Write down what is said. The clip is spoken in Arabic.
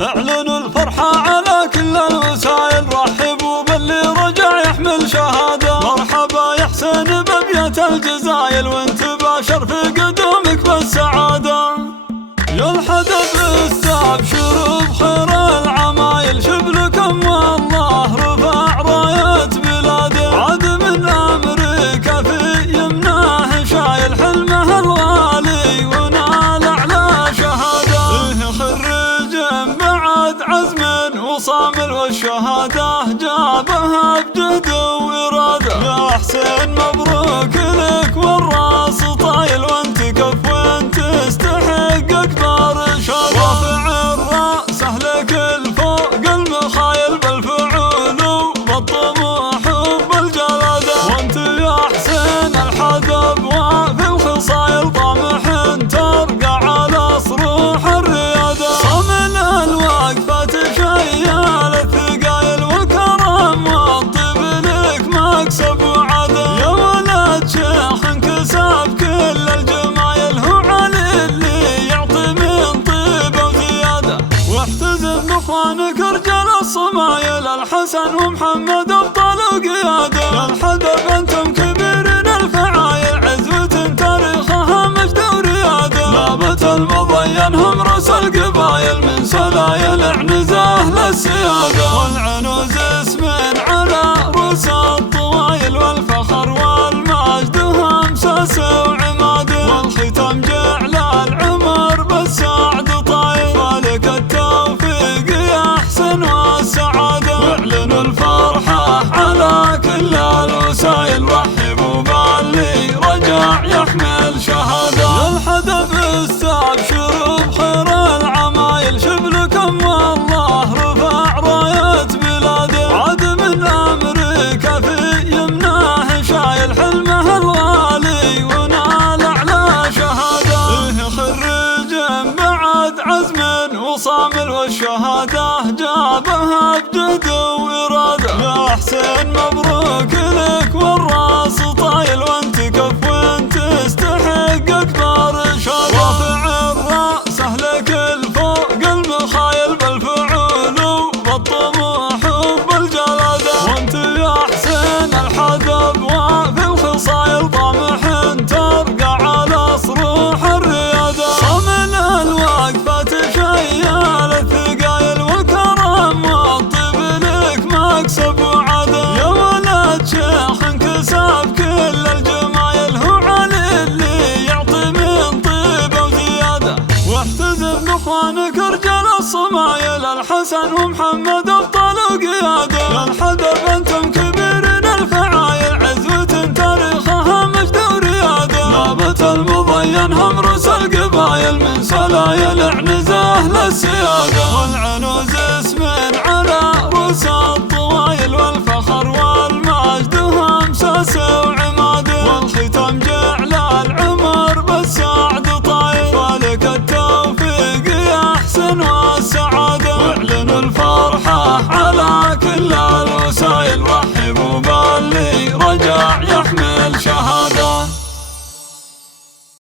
اعلنوا الفرحة على كل الوسائل، رحبوا باللي رجع يحمل شهادة. مرحبا يا حسين بأبيات الجزايل، وانت باشر في قدومك بالسعادة. يا الحدث استبشروا بخير العمايل، شبلكم والله رفع راية بلاده. عاد من أمريكا في يمناه شايل حلمه الغالي، ونال أعلى شهادة. خريج بعد عزم وصامل، والشهادة جابها بجهد وإرادة. يا حسين مبروك لك والراس طايل، وانت كف وانت تستحق أكبر شهادة. رافع الرأس أهلك الفوق المخايل، بالفعول وبالطموح وبالجلادة. وانت يا حسين الحدب وفي الخصايل، طامح ترقع على صروح الريادة. صامل الوقفة تشيال الثقايل، والكرم والطيب لك مكسب وعادة. يا ولد شيخ انكسب كل الجمايل، هو علي اللي يعطي من طيبه وزيادة. واحتزم باخوانك رجال الصمايل، الحسن ومحمد ابطال وقيادة. يا الحدب انتم كبيرين الفعايل، عزوة تاريخها مجد وريادة. لابت المضين هم رؤوس القبايل، من سلايل عنزه للسيادة. والعنوز اسم على رؤوس الطوايل، والفخر والمجد هم ساس وعماده. والختام جعل العمر بالسعد طايل، فالك التوفيق يا حسن والسعادة. واعلنوا الفرحة على كل الوسائل، رحبوا باللي رجع يحمل شهادة. يا الحدث استبشروا بخير العمايل، شبلكم والله رفع راية بلاده. عاد من أمريكا في يمناه شايل حلمه الغالي، ونال أعلى شهادة. خريج بعد عزم وصامل، والشهادة جابها بجهد وإرادة. يا حسين مبروك لك والراس طايل، وانت كف وانت تستحق أكبر شهادة. رافع الرأس أهلك الفوق المخايل، بالفعول وبالطموح وبالجلادة. وانت يا حسين الحدب وفي الخصايل، طامح ترقع على صروح الريادة. صامل الوقفة تشيال الثقايل، والكرم والطيب لك مكسب وعادة. يا ولد شيخ انكسب كل الجمايل، هو علي اللي يعطي من طيبه وزيادة. واحتزم باخوانك رجال الصمايل، الحسن ومحمد ابطال وقيادة. يا الحدب انتم كبيرين الفعايل، عزوة تاريخها مجد وريادة. لابت المضين هم رؤوس القبايل، من سلايل عنزه للسيادة. والعنوز اسم على رؤوس